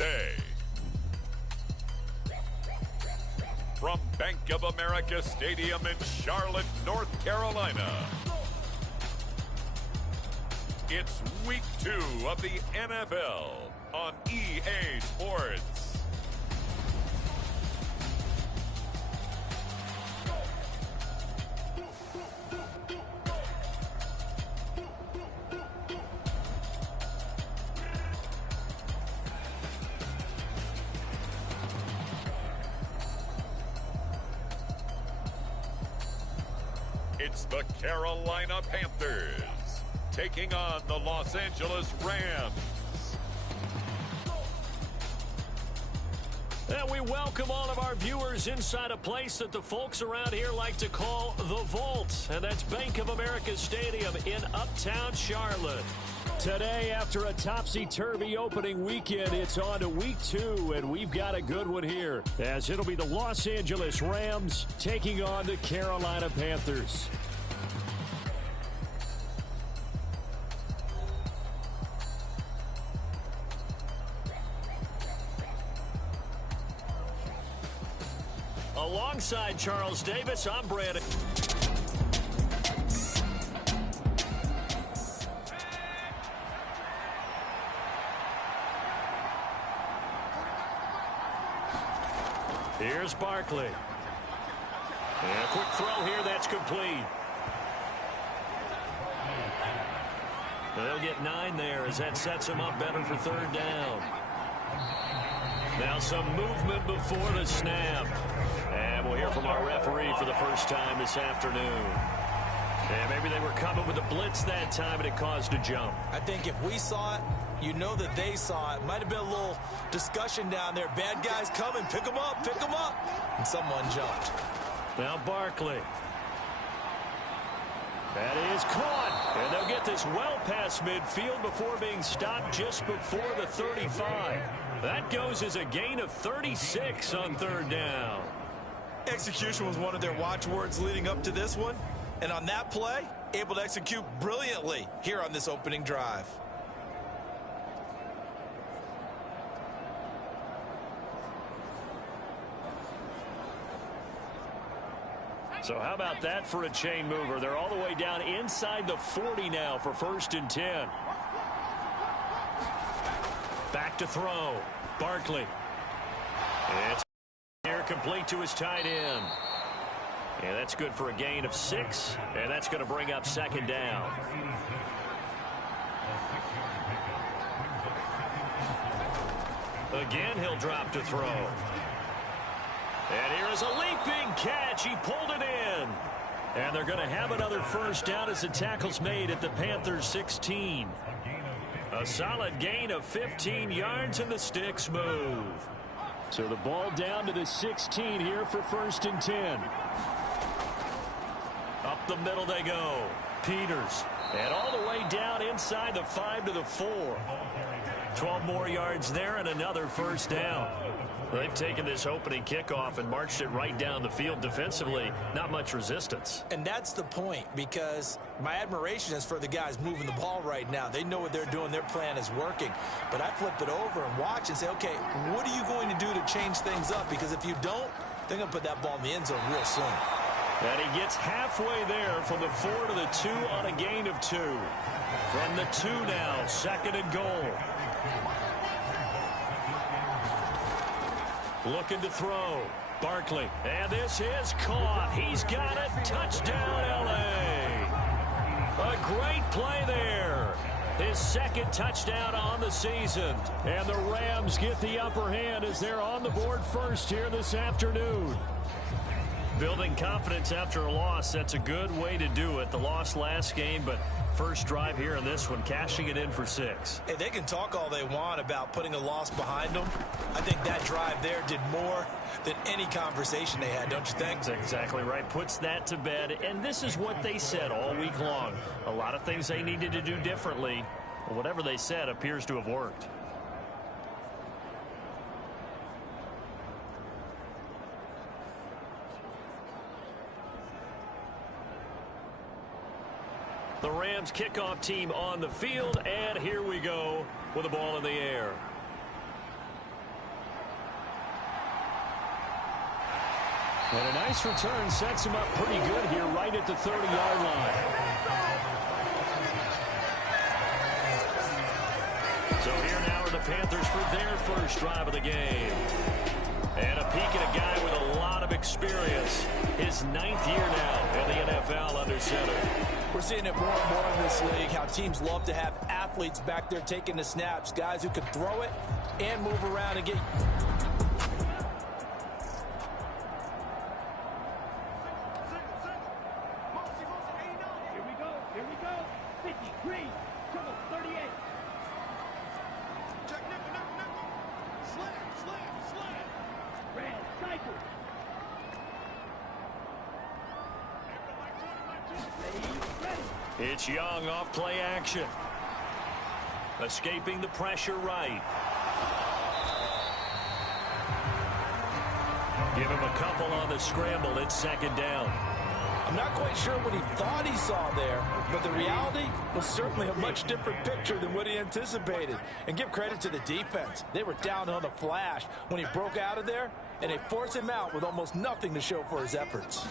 today. From Bank of America Stadium in Charlotte, North Carolina, it's Week 2 of the NFL on EA Sports. It's the Carolina Panthers taking on the Los Angeles Rams. And we welcome all of our viewers inside a place that the folks around here like to call the Vault. And that's Bank of America Stadium in Uptown Charlotte. Today, after a topsy-turvy opening weekend, it's on to Week 2, and we've got a good one here, as it'll be the Los Angeles Rams taking on the Carolina Panthers. Alongside Charles Davis, I'm Brandon. Here's Barkley. And a quick throw here, that's complete. They'll get 9 there as that sets them up better for third down. Now some movement before the snap. And we'll hear from our referee for the first time this afternoon. And maybe they were coming with a blitz that time and it caused a jump. I think if we saw it, you know that they saw it. Might have been a little discussion down there. Bad guys coming, pick them up, pick them up. And someone jumped. Now Barkley. That is caught. And they'll get this well past midfield before being stopped just before the 35. That goes as a gain of 36 on third down. Execution was one of their watchwords leading up to this one. And on that play, able to execute brilliantly here on this opening drive. So how about that for a chain mover? They're all the way down inside the 40 now for 1st and 10. Back to throw. Barkley. It's here complete to his tight end. And that's good for a gain of 6. And that's going to bring up 2nd down. Again, he'll drop to throw. And here is a leaping catch. He pulled it in. And they're going to have another 1st down as the tackle's made at the Panthers 16. A solid gain of 15 yards and the sticks move. So the ball down to the 16 here for 1st and 10. Up the middle they go. Peters. And all the way down inside the 5 to the 4. 12 more yards there and another 1st down. They've taken this opening kickoff and marched it right down the field defensively. Not much resistance. And that's the point, because my admiration is for the guys moving the ball right now. They know what they're doing. Their plan is working. But I flip it over and watch and say, okay, what are you going to do to change things up? Because if you don't, they're going to put that ball in the end zone real soon. And he gets halfway there from the 4 to the 2 on a gain of 2. From the 2 now, 2nd and goal. Looking to throw. Barkley. And this is caught. He's got it. Touchdown, L.A. A great play there. His 2nd touchdown on the season. And the Rams get the upper hand as they're on the board first here this afternoon. Building confidence after a loss, that's a good way to do it. The loss last game, but first drive here in this one, cashing it in for 6. Hey, they can talk all they want about putting a loss behind them. I think that drive there did more than any conversation they had, don't you think? That's exactly right. Puts that to bed, and this is what they said all week long. A lot of things they needed to do differently. Whatever they said appears to have worked. The Rams kickoff team on the field, and here we go with the ball in the air. And a nice return sets him up pretty good here right at the 30-yard line. So here now are the Panthers for their first drive of the game. And a peek at a guy with a lot of experience. His 9th year now in the NFL under center. We're seeing it more and more in this league, how teams love to have athletes back there taking the snaps, guys who can throw it and move around and get... It's Young off play action. Escaping the pressure right. Give him a couple on the scramble. It's second down. I'm not quite sure what he thought he saw there, but the reality was certainly a much different picture than what he anticipated. And give credit to the defense. They were down on the flash when he broke out of there, and they forced him out with almost nothing to show for his efforts.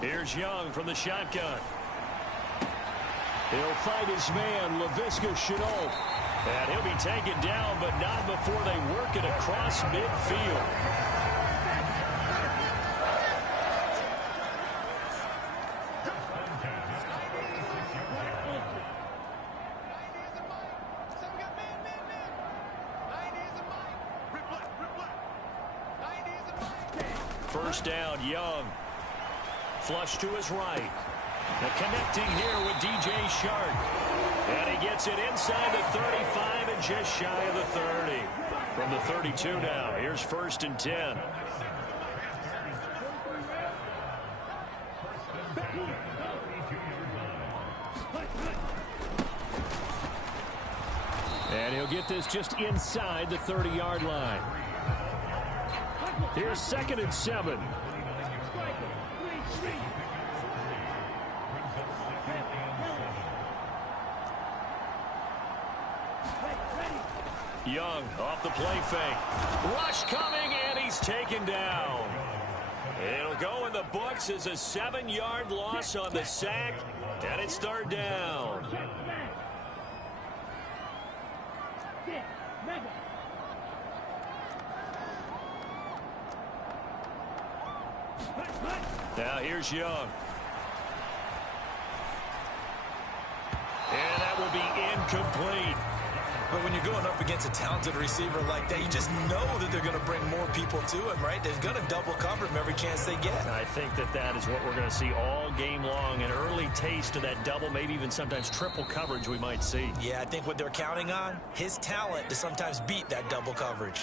Here's Young from the shotgun. He'll fight his man, Laviska Shenault. And he'll be taken down, but not before they work it across midfield. First down, Young. Flush to his right. The connecting here with DJ Chark. And he gets it inside the 35 and just shy of the 30. From the 32 now, here's 1st and 10. And he'll get this just inside the 30-yard line. Here's 2nd and 7. Young off the play fake. Rush coming, and he's taken down. It'll go in the books as a 7-yard loss on the sack, and it's 3rd down. Now here's Young. And that will be incomplete. But when you're going up against a talented receiver like that, you just know that they're going to bring more people to him, right? They're going to double cover him every chance they get. I think that is what we're going to see all game long. An early taste of that double, maybe even sometimes triple coverage we might see. Yeah, I think what they're counting on, his talent to sometimes beat that double coverage.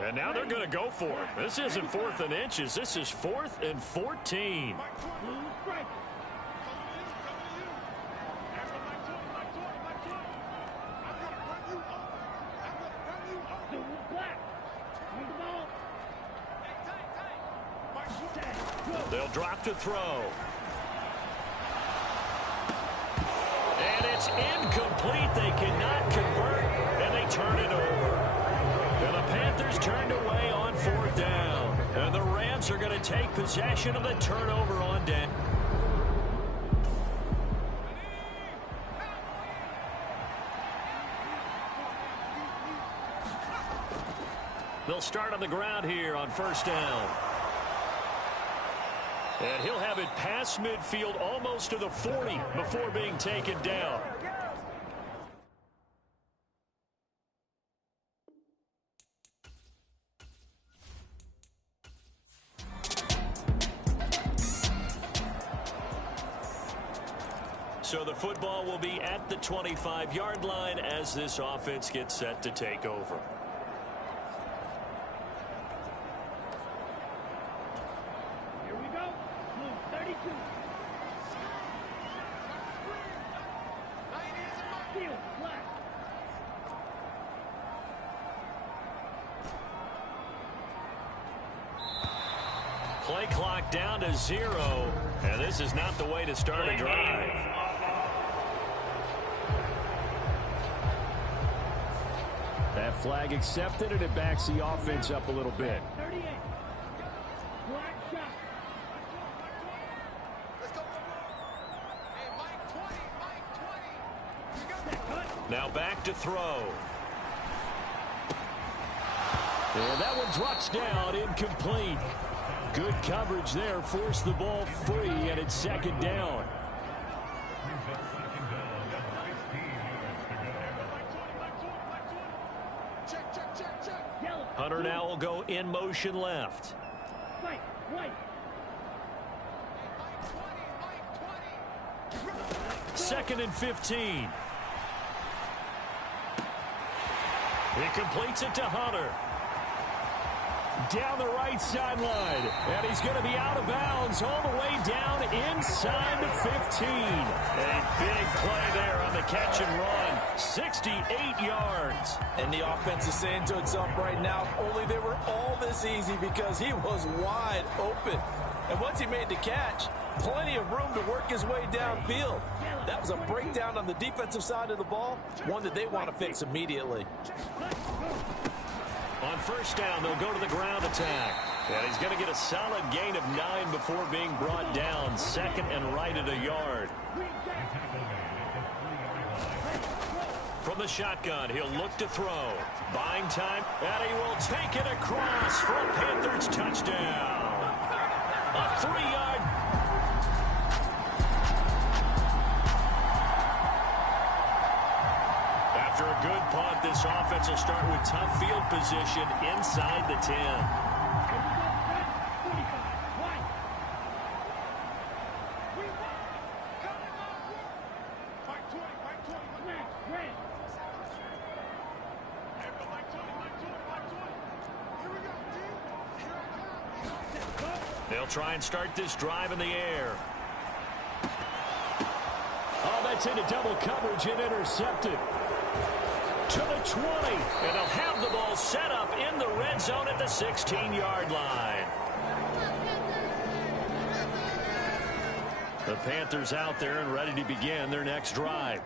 And now they're going to go for it. This isn't 4th and inches. This is 4th and 14. They'll drop to throw. And it's incomplete. They cannot convert, and they turn it over. And the Panthers turned away on 4th down. And the Rams are going to take possession of the turnover on down. They'll start on the ground here on 1st down. And he'll have it past midfield almost to the 40 before being taken down. So the football will be at the 25-yard line as this offense gets set to take over. Here we go. Move 32. Field flat. Play clock down to 0, and this is not the way to start a drive. That flag accepted, and it backs the offense up a little bit. 38. Black shot. Let's go. Hey, Mike 20. Now back to throw. And that one drops down, incomplete. Good coverage there, forced the ball free, and it's second down. Hunter now will go in motion left. Fight. White. Second and 15. He completes it to Hunter. Down the right sideline. And he's going to be out of bounds all the way down inside the 15. A big play there on the catch and run. 68 yards. And the offense is saying to itself right now, only they were all this easy because he was wide open. And once he made the catch, plenty of room to work his way downfield. That was a breakdown on the defensive side of the ball, one that they want to fix immediately. On first down, they'll go to the ground attack. And he's going to get a solid gain of 9 before being brought down. Second and right at a yard. From the shotgun, he'll look to throw. Buying time, and he will take it across for a Panthers touchdown. A 3-yard. After a good punt, this offense will start with tough field position inside the 10. They'll try and start this drive in the air. Oh, that's into double coverage and intercepted. To the 20, and they'll have the ball set up in the red zone at the 16-yard line. The Panthers out there and ready to begin their next drive.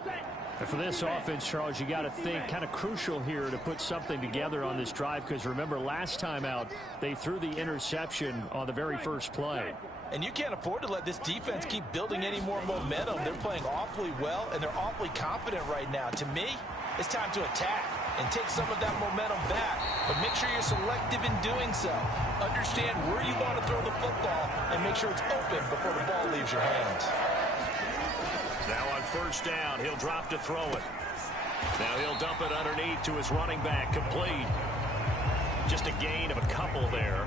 And for this offense, Charles, you got to think kind of crucial here to put something together on this drive, because remember last time out they threw the interception on the very first play. And you can't afford to let this defense keep building any more momentum. They're playing awfully well, and they're awfully confident right now. To me, it's time to attack and take some of that momentum back. But make sure you're selective in doing so. Understand where you want to throw the football and make sure it's open before the ball leaves your hands. Now on first down, he'll drop to throw it. Now he'll dump it underneath to his running back, complete. Just a gain of a couple there.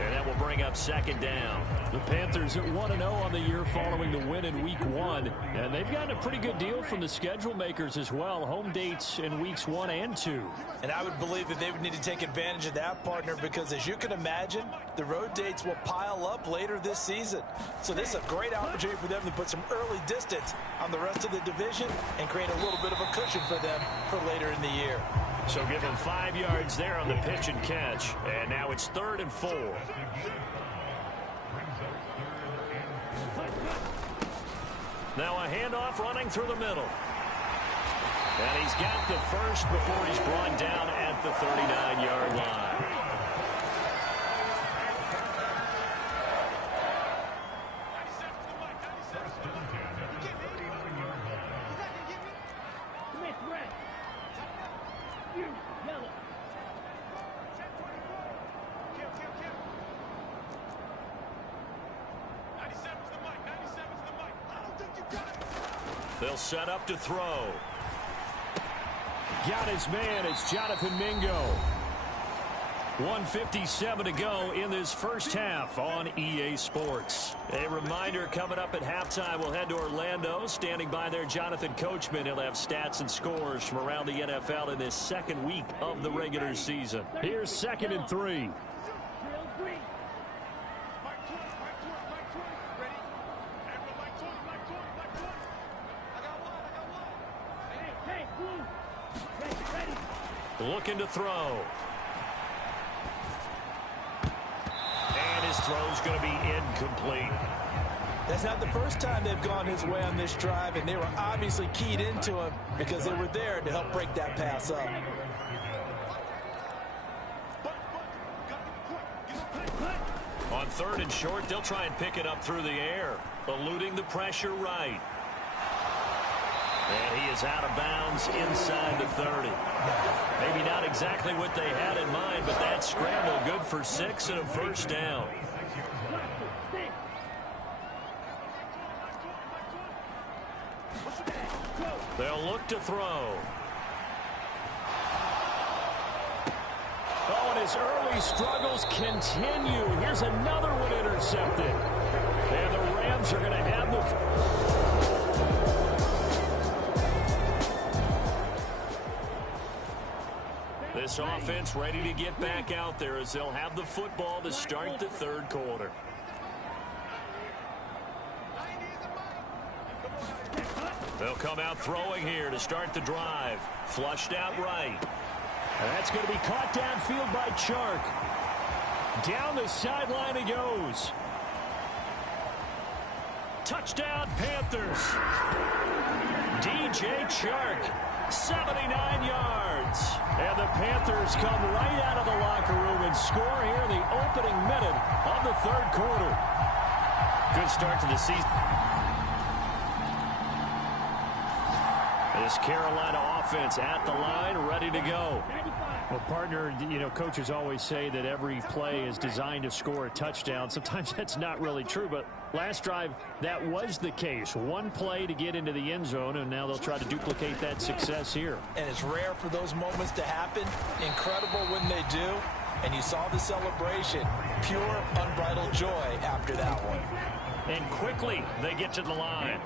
And that will bring up second down. The Panthers at 1-0 on the year following the win in Week 1. And they've gotten a pretty good deal from the schedule makers as well. Home dates in Weeks 1 and 2. And I would believe that they would need to take advantage of that, partner, because as you can imagine, the road dates will pile up later this season. So this is a great opportunity for them to put some early distance on the rest of the division and create a little bit of a cushion for them for later in the year. So give him 5 yards there on the pitch and catch. And now it's 3rd and 4. Now a handoff running through the middle. And he's got the first before he's brought down at the 39-yard line. They'll set up to throw. Got his man. It's Jonathan Mingo. 1:57 to go in this first half on EA Sports. A reminder, coming up at halftime, we'll head to Orlando. Standing by there, Jonathan Coachman. He'll have stats and scores from around the NFL in this second week of the regular season. Here's 2nd and 3. Looking to throw. And his throw's going to be incomplete. That's not the first time they've gone his way on this drive, and they were obviously keyed into him because they were there to help break that pass up. 3rd and short. They'll try and pick it up through the air, eluding the pressure right. And he is out of bounds inside the 30. Maybe not exactly what they had in mind, but that scramble good for 6 and a first down. They'll look to throw. Oh, and his early struggles continue. Here's another one intercepted. And the Rams are going to have the... This offense ready to get back out there as they'll have the football to start the 3rd quarter. They'll come out throwing here to start the drive. Flushed out right. And that's going to be caught downfield by Chark. Down the sideline he goes. Touchdown, Panthers. DJ Chark, 79 yards. And the Panthers come right out of the locker room and score here in the opening minute of the 3rd quarter. Good start to the season. This Carolina offense at the line, ready to go. Well, partner, you know, coaches always say that every play is designed to score a touchdown. Sometimes that's not really true, but last drive, that was the case. One play to get into the end zone, and now they'll try to duplicate that success here. And it's rare for those moments to happen. Incredible when they do. And you saw the celebration. Pure, unbridled joy after that one. And quickly, they get to the line.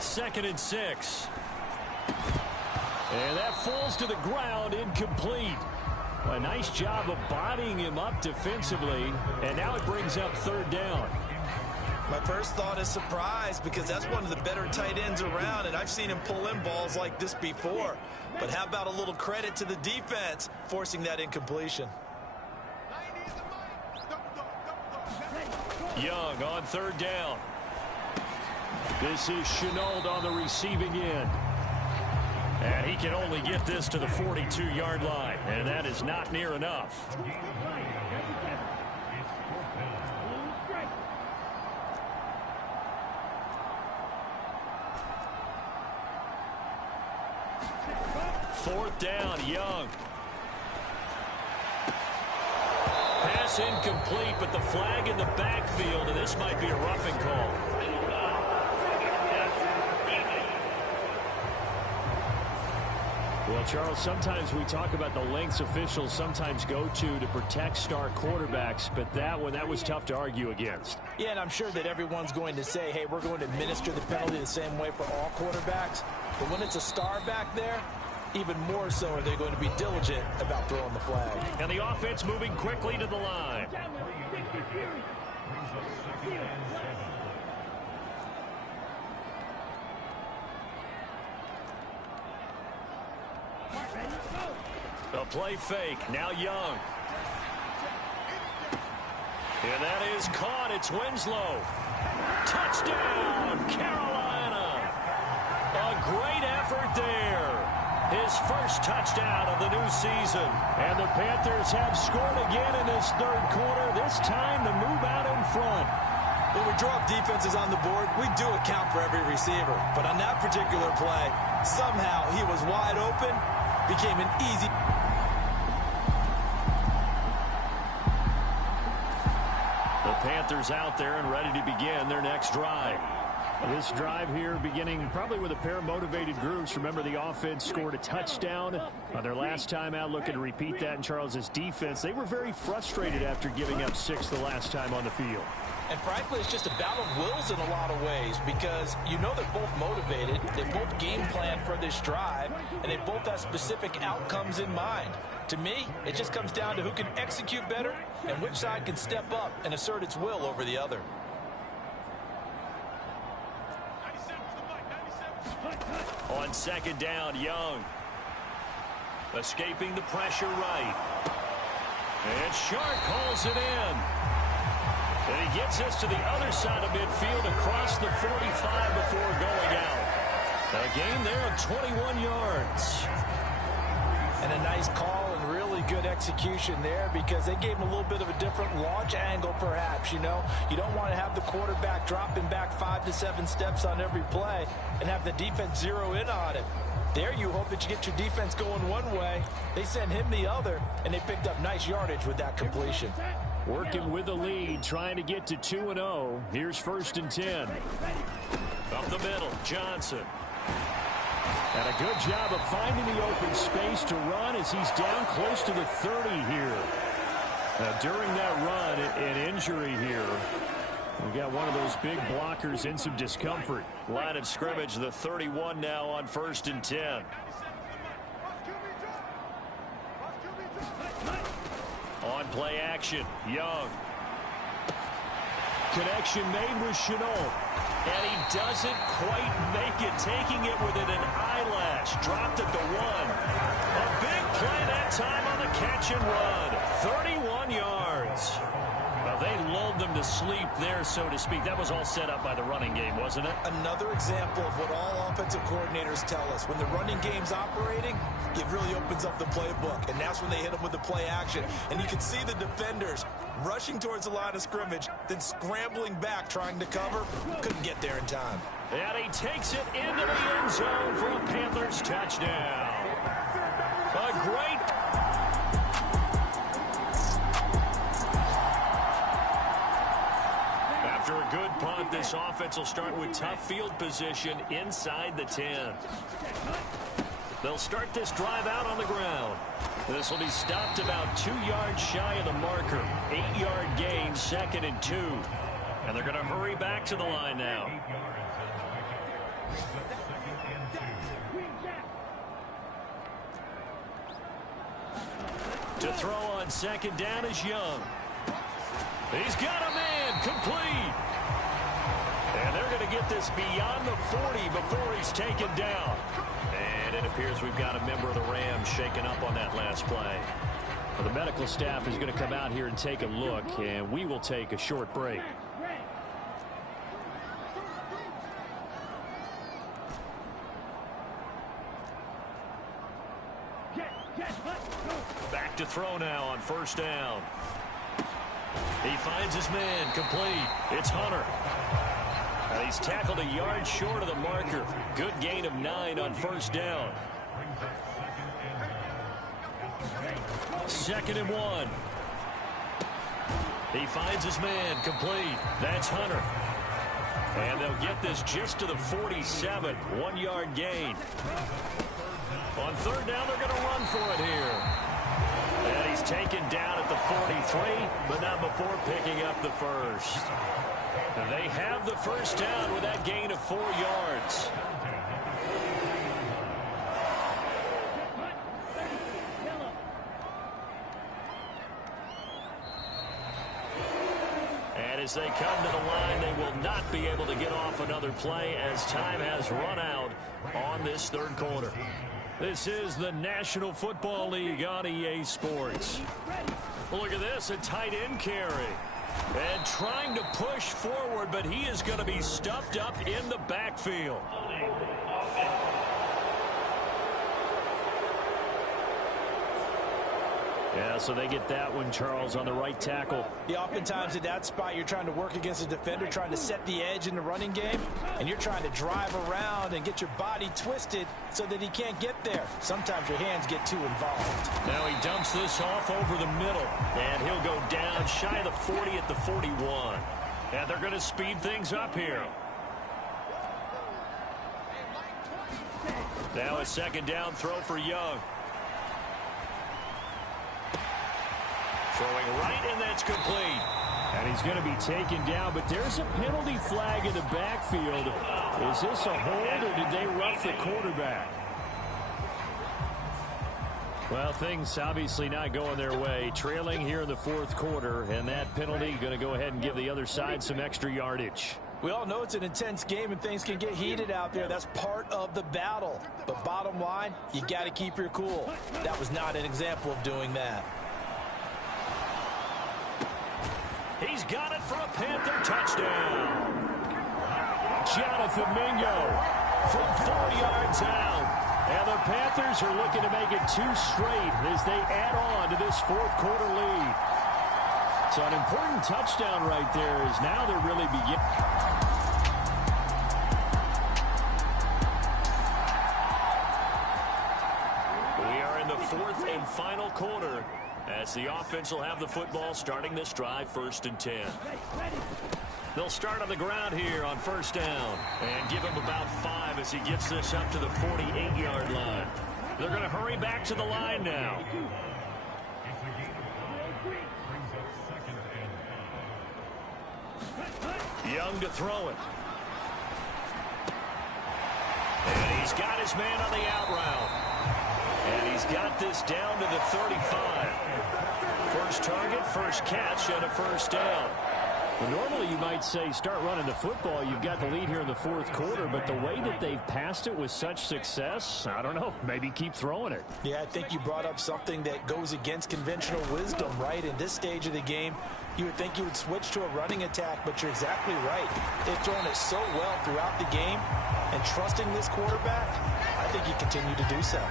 Second and 6. And that falls to the ground, incomplete. A nice job of bodying him up defensively, and now it brings up 3rd down. My first thought is surprise, because that's one of the better tight ends around, and I've seen him pull in balls like this before. But how about a little credit to the defense forcing that incompletion? Young on 3rd down. This is Shenault on the receiving end. And he can only get this to the 42-yard line, and that is not near enough. Fourth down, Young. Pass incomplete, but the flag in the backfield, and this might be a roughing call. Well, Charles, sometimes we talk about the lengths officials sometimes go to protect star quarterbacks, but that was tough to argue against. Yeah, and I'm sure that everyone's going to say, hey, we're going to administer the penalty the same way for all quarterbacks. But when it's a star back there, even more so are they going to be diligent about throwing the flag. And the offense moving quickly to the line. A play fake. Now Young. And that is caught. It's Winslow. Touchdown, Carolina. A great effort there. His first touchdown of the new season. And the Panthers have scored again in this 3rd quarter. This time to move out in front. When we draw up defenses on the board, we do account for every receiver. But on that particular play, somehow he was wide open, became an easy... The Panthers out there and ready to begin their next drive. This drive here beginning probably with a pair of motivated groups. Remember, the offense scored a touchdown on their last time out, looking to repeat that in Charles's defense. They were very frustrated after giving up 6 the last time on the field. And frankly, it's just a battle of wills in a lot of ways, because you know they're both motivated, they both game plan for this drive, and they both have specific outcomes in mind. To me, it just comes down to who can execute better and which side can step up and assert its will over the other. On 2nd down, Young. Escaping the pressure right. And Chark calls it in. And he gets us to the other side of midfield across the 45 before going out. A gain there of 21 yards. And a nice call and really good execution there because they gave him a little bit of a different launch angle perhaps, you know. You don't want to have the quarterback dropping back 5 to 7 steps on every play and have the defense zero in on it. There you hope that you get your defense going one way. They sent him the other, and they picked up nice yardage with that completion. Working with the lead, trying to get to 2-0. Here's 1st and 10. Up the middle, Johnson. And a good job of finding the open space to run as he's down close to the 30 here. During that run, an injury here. We've got one of those big blockers in some discomfort. Line of scrimmage, the 31 now on 1st and 10. On play action, Young. Connection made with Shenault. And he doesn't quite make it, taking it within an eyelash. Dropped at the 1. A big play that time on the catch and run. 31 yards. Well, they lulled them to sleep there, so to speak. That was all set up by the running game, wasn't it? Another example of what all offensive coordinators tell us. When the running game's operating, it really opens up the playbook, and that's when they hit them with the play action. And you can see the defenders rushing towards the line of scrimmage, then scrambling back, trying to cover. Couldn't get there in time. And he takes it into the end zone for a Panthers touchdown. A great... After a good punt, this offense will start with tough field position inside the 10. They'll start this drive out on the ground. This will be stopped about 2 yards shy of the marker. 8-yard gain, 2nd and 2. And they're going to hurry back to the line now. To throw on 2nd down is Young. He's got a man, complete. And they're going to get this beyond the 40 before he's taken down. And it appears we've got a member of the Rams shaken up on that last play. Well, the medical staff is going to come out here and take a look, and we will take a short break. Back to throw now on 1st down. He finds his man, complete. It's Hunter. And he's tackled a yard short of the marker. Good gain of 9 on 1st down. 2nd and 1. He finds his man, complete. That's Hunter. And they'll get this just to the 47. 1-yard gain. On 3rd down, they're going to run for it here. And he's taken down at the 43, but not before picking up the 1st. And they have the 1st down with that gain of 4 yards. And as they come to the line, they will not be able to get off another play as time has run out on this 3rd quarter. This is the National Football League on EA Sports. Look at this, a tight end carry. And trying to push forward, but he is going to be stuffed up in the backfield. Yeah, so they get that one, Charles, on the right tackle. Yeah, oftentimes at that spot, you're trying to work against a defender, trying to set the edge in the running game, and you're trying to drive around and get your body twisted so that he can't get there. Sometimes your hands get too involved. Now he dumps this off over the middle, and he'll go down shy of the 40 at the 41. And they're going to speed things up here. Now a 2nd down throw for Young. Throwing right, and that's complete. And he's going to be taken down, but there's a penalty flag in the backfield. Is this a hold, or did they rough the quarterback? Well, things obviously not going their way. Trailing here in the 4th quarter, and that penalty going to go ahead and give the other side some extra yardage. We all know it's an intense game and things can get heated out there. That's part of the battle. But bottom line, you got to keep your cool. That was not an example of doing that. He's got it for a Panther touchdown. Jonathan Mingo from 4 yards out. And the Panthers are looking to make it 2 straight as they add on to this fourth quarter lead. So an important touchdown right there is now they're really beginning. We are in the fourth and final quarter as the offense will have the football starting this drive, 1st and 10. They'll start on the ground here on 1st down and give him about 5 as he gets this up to the 48-yard line. They're going to hurry back to the line now. Young to throw it. And he's got his man on the out route. And he's got this down to the 35. First target, first catch, and a 1st down. Well, normally you might say start running the football. You've got the lead here in the fourth quarter, but the way that they've passed it with such success, I don't know, maybe keep throwing it. Yeah, I think you brought up something that goes against conventional wisdom, right? In this stage of the game, you would think you would switch to a running attack, but you're exactly right. They've thrown it so well throughout the game, and trusting this quarterback, I think you continue to do so.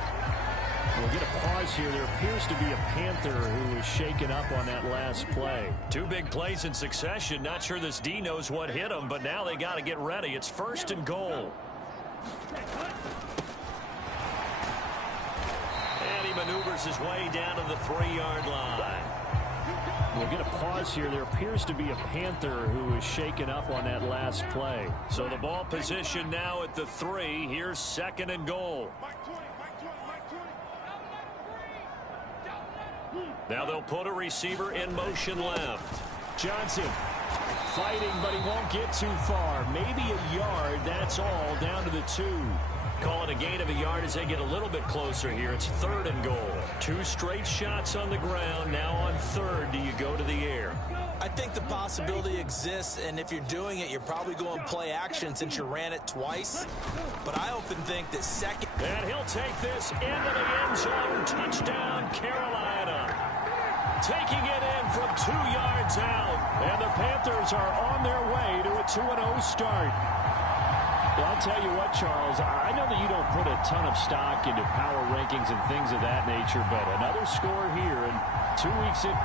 We'll get a pause here. There appears to be a Panther who was shaken up on that last play. 2 big plays in succession. Not sure this D knows what hit him, but now they got to get ready. It's 1st and goal. And he maneuvers his way down to the 3-yard line. We'll get a pause here. There appears to be a Panther who was shaken up on that last play. So the ball position now at the 3. Here's 2nd and goal. Now they'll put a receiver in motion left. Johnson fighting, but he won't get too far. Maybe a yard, that's all, down to the 2. Call it a gain of a yard as they get a little bit closer here. It's 3rd and goal. 2 straight shots on the ground. Now on 3rd, do you go to the air? I think the possibility exists, and if you're doing it, you're probably going play action since you ran it twice. But I often think that second... And he'll take this into the end zone. Touchdown, Carolina. Taking it in from 2 yards out. And the Panthers are on their way to a 2-0 start. Well, I'll tell you what, Charles, I know that you don't put a ton of stock into power rankings and things of that nature, but another score here in 2 weeks in...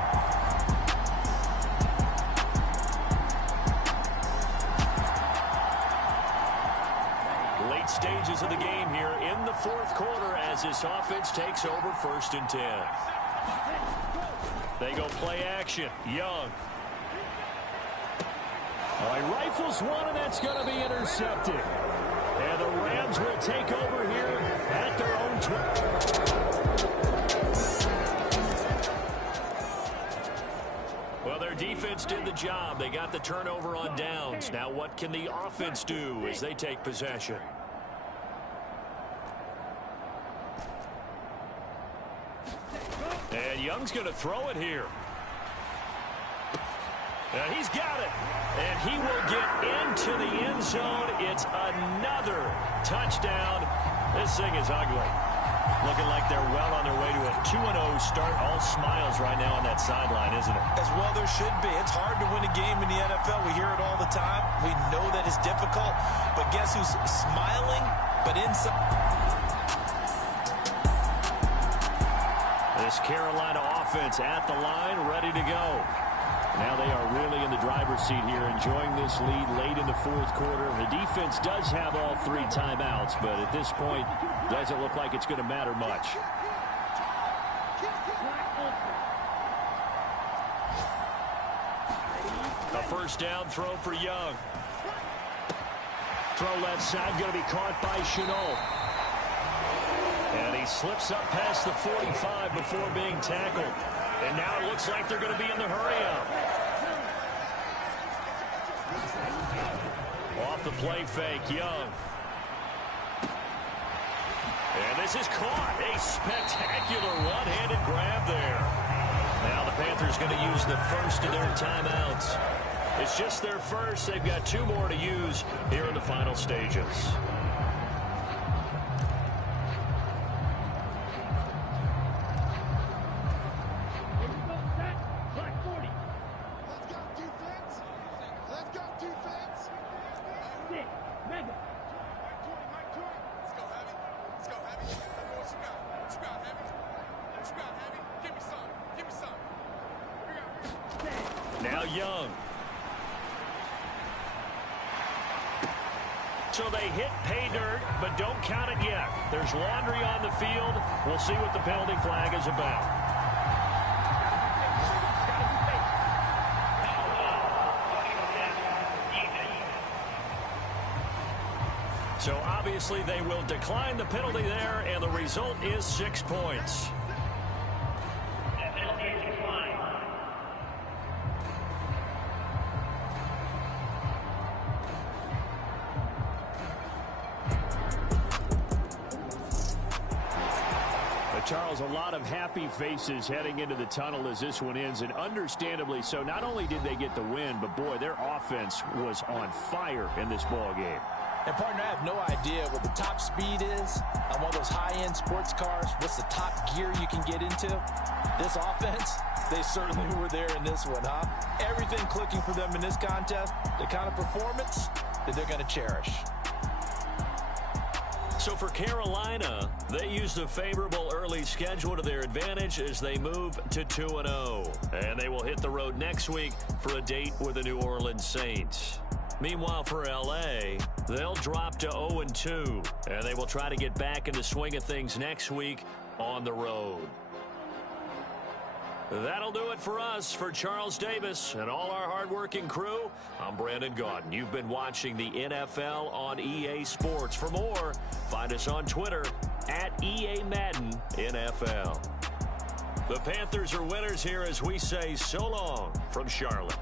Late stages of the game here in the fourth quarter as this offense takes over 1st and 10. They go play action. Young. Oh, he rifles one, and that's going to be intercepted. And the Rams will take over here at their own 20. Well, their defense did the job. They got the turnover on downs. Now what can the offense do as they take possession? And Young's going to throw it here. And he's got it. And he will get into the end zone. It's another touchdown. This thing is ugly. Looking like they're well on their way to a 2-0 start. All smiles right now on that sideline, isn't it? As well there should be. It's hard to win a game in the NFL. We hear it all the time. We know that it's difficult. But guess who's smiling? But inside. This Carolina offense at the line, ready to go. Now they are really in the driver's seat here, enjoying this lead late in the fourth quarter. The defense does have all 3 timeouts, but at this point, doesn't look like it's going to matter much. A 1st down throw for Young. Throw left side, going to be caught by Shenault. And he slips up past the 45 before being tackled. And now it looks like they're going to be in the hurry-up. Off the play fake, Young. And this is caught. A spectacular one-handed grab there. Now the Panthers going to use the first of their timeouts. It's just their first. They've got 2 more to use here in the final stages. Let's go, Heavy. Now Young. So they hit pay dirt, but don't count it yet. There's laundry on the field. We'll see what the penalty flag is about. So obviously they will decline the penalty there, and the result is 6 points. Charles, a lot of happy faces heading into the tunnel as this one ends, and understandably so. Not only did they get the win, but boy, their offense was on fire in this ball game. And, partner, I have no idea what the top speed is on one of those high-end sports cars. What's the top gear you can get into? This offense, they certainly were there in this one, huh? Everything clicking for them in this contest, the kind of performance that they're going to cherish. So for Carolina, they used a favorable early schedule to their advantage as they move to 2-0. And they will hit the road next week for a date with the New Orleans Saints. Meanwhile, for L.A., they'll drop to 0-2, and they will try to get back in the swing of things next week on the road. That'll do it for us. For Charles Davis and all our hardworking crew, I'm Brandon Gaudin. You've been watching the NFL on EA Sports. For more, find us on Twitter at EA Madden NFL. The Panthers are winners here as we say so long from Charlotte.